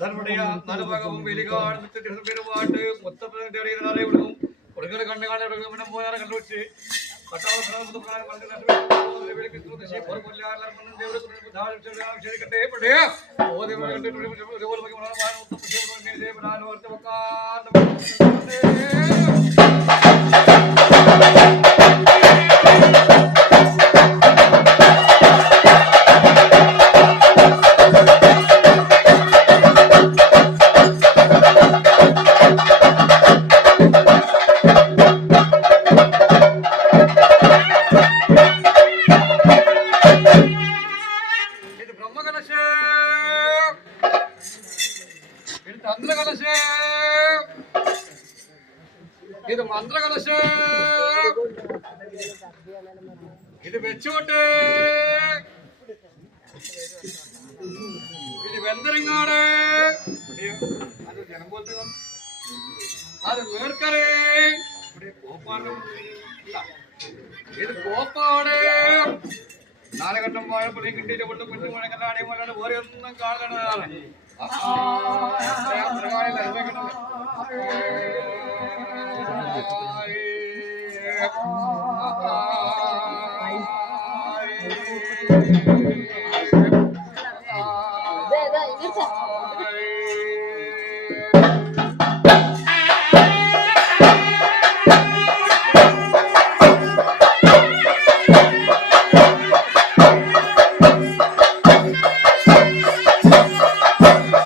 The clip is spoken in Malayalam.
ധർമ്മടയ നലഭാഗവും വെലികാട് പെരുമാട്ട് മൊത്തത്തിൽ അറിയും കൊടുക്കൽ കണ്ണു കാണും പോയാൽ കണ്ടുവച്ച് ഇത് മന്ത്രകലശം, ഇത് വെച്ചോട്ട്, ഇത് വെന്തരിങ്ങാട്, അത് ജനമ്പോലത്തെ അത് നേർക്കരേ, ഇത് കോപ്പാട് നാലഘട്ടം വാഴപ്പള്ളി കിട്ടിയിട്ട് കൊണ്ട് കുഞ്ഞു മുഴങ്ങലാടി മുഴങ്ങാട് വേറെ ഒന്നും കാണുന്നതാണ്. Thank you.